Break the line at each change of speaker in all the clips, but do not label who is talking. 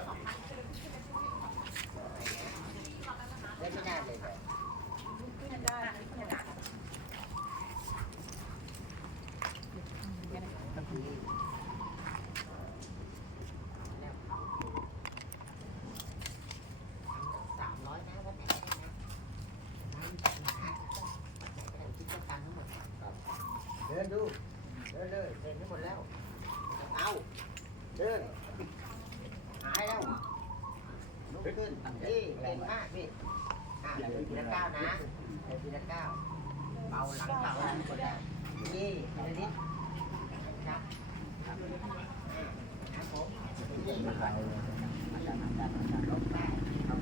เล่นไม่ได้เลยเหรอสามร้อยนะวันไหนได้นะคิดต้องการทั้งหมดเดินดู เดินเลยเดินไม่หมดแล้ว เอาเดิน หายแล้วลุกขึ้นนี่เก่งมากนี่อะเดินทีละก้าวนะเดินทีละก้าวเบาหลังเบาหลังกดได้นี่ทีละนิดครับครับครับผมนี่ลงได้ครับ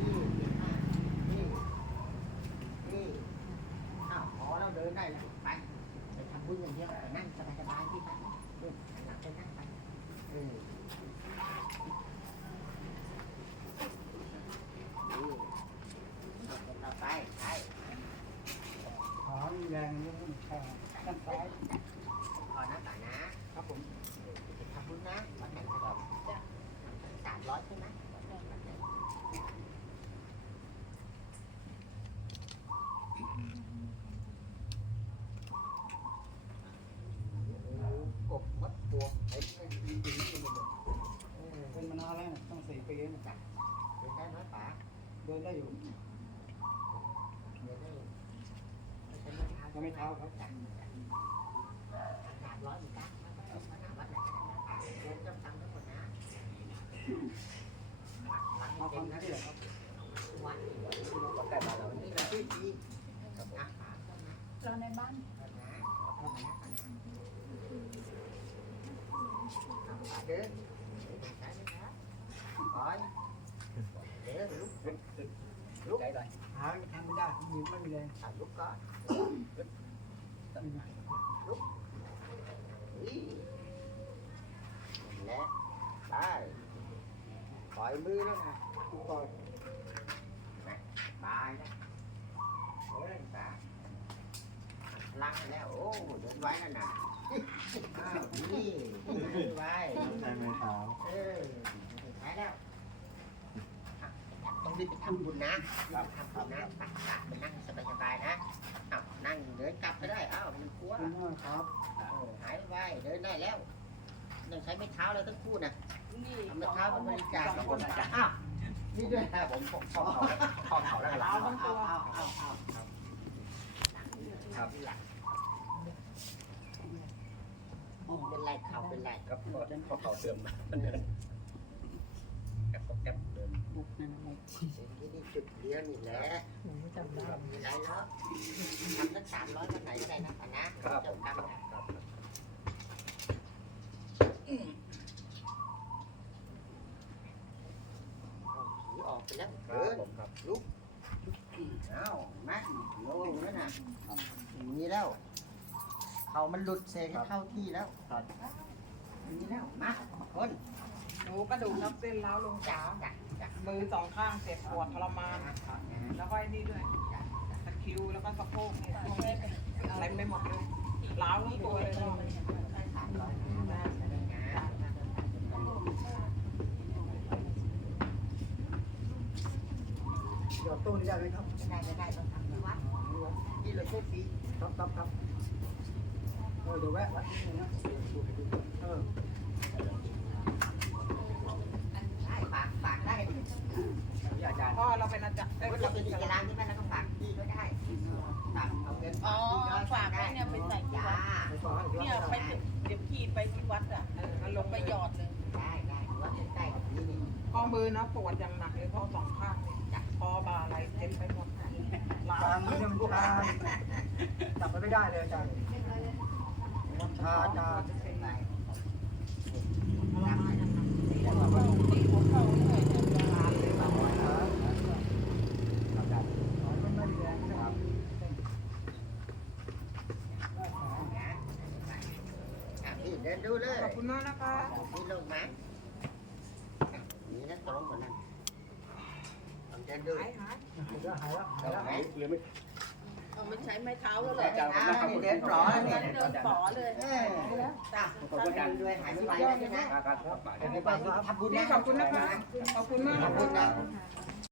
นี่นี่นี่อ้าวพอแล้วเดินได้แล้วไปไปทำบุญอย่างเดียวไปนั่งสบายๆที่นั่งเดินหันหลังไปนั่งไปเออ ต่อไปใช่
ขามีแรงนี่ขาด้านซ้าย
พอนะป่านะครับ
ผม
ทำบุญนะวันไหนครับสามร้อยใช่ไหมกบมัดพวงไอ้ไอ้ดีดีนี่มันเออ
เป็นมานานแล้วนะ ตั้งสี่แล้ว
เป็นได้ไหมป่า
เดินได้อยู่
เดี๋ยวได้
ยังไม่เท้าครับ
สามร้อยอีกนะวัดไหนเดินจำตังทั้งหมดนะ
มาฟัง
นะ
ที่
เดี๋
เห
ย
ร
ว
อครับ
วัดวัดแต่มาแล้วนี่แหละที่ดีครับอะ
เราในบ้าน
เดินถอยเดินลุกลุก
ใจเลยขา ทำไม่ได้มีไม่มีแรง
อะลุกก่อนนี่และไปปล่อยมือแล้วนะ
ทุก ต้อ
งรีบไปทำบุญนะรีบไปทำบุญนะไปไปนั่งสบายๆนะอ้าวนั่งเดินกลับไปได้อ้าวมันกลัว
คุณมากครับ
เออหายไวเดินได้แล้วยังใช้ไม่เท้าเลยทั้งคู่นะ
นี่
เอาไม่เท้าเป็นบริการสองคนนะอ้าวนี่ด้วยนะผมผมชอบเขาชอบเขาแล้วกัน
เอาทั้งตัว
เอาเอาเอาครับเป็นไรเขาเป็นไร
ครับก็ข้อเข่าเสื่อมมันเดิน แกบแกบเดิน
บุกในใน
ที่นี่จุดเลี้ยวนี่แหละ
หนูจำได้
มีไรแล้วทำตั้งสามร้อยวันไหนก็ได้นะป่ะนะครับจ้า
ค
กร
รั
ร
บ
ม
ครับ
ผีออกไปแล้ว
ครั
เดิ
บ
น
ผมครับ
เอ้ามาโน่นั่นน่ะมีแล้วเขามันหลุดเซงเข้าที่แล้ว อย่างนี้แล้วมาคน
หนูกระดูกทับเส้นแล้วลง
จ้า
ขา
จ้าจ้า
มือสองข้างเจ็บปวดทรมาน แล้วก็ไอ้นี่ด้วยตะคริวแล้วก็สะโพกเนี่ยตรงนี้เต็มไปหมดเลยล้าวทั้งตัวเลย
สามร้อยนะ
หยอดตู้นี่ได้ไหมครับ
ไม่ได้ไม่ได้ต้องทำที่วัดที่เราช่วยฟรี
ครับครับครับ เดี๋ยวแวะวัดนึงนะเออ
ได้ฝากฝากได้
อาจารย์
พ่อเราเป็นอาจารย์เราเรา
เป็
นน
กิจการที่แม่แล้วก็ฝากที่ก็ได้ฝากเอาเงิน
อ๋อฝากไว้เนี่ยไปใส่ที่
จ้า
เนี่ยไปถึงเดี๋ยวขี่ไปที่วัดอะแล้วลงไปหยอดเลย
ได้ได้ว่าใกล้ๆนี่
ข้อมือนะปวดอย่างหนักเลยข้อสองข้างเนี่ยคอบ่าอะไรเต็มไปหมดลา
ทางไม่ยังพวกทางจับไปไม่ได้เลยอาจารย์ชาชา
เป็นไร
ทรมานอย่างหนักที่หัวเข่าที่หัวเข่าเนี่ยเนี่ยล้าเลยแบบว่า
อาจารย์มันไม่มีแรงครับ
นะอะพี่เดินดูเลย
ขอบคุณมากนะคะ
นี่ลงมาอะนี่นะตรงหมดนั่นลองเดินดู
หายหาย
เดี๋ยวหายแล้วหาย
ตรง
แล้ว
ไหน
หรือไม่
เออ
ต้องไม่ใช้ไม้เท้าแล้วเหร
แต่
อ
อาจารย์นี่เดินปลอแล้วเนี่ย
เดินป๋อเลย
เออจ้ะขอบคุณกันด้วยหายไปนะ
การครับ
ไปทำบุญ
นี่
นะ
ขอบคุณนะคะขอบคุณมาก
ขอบคุณนะ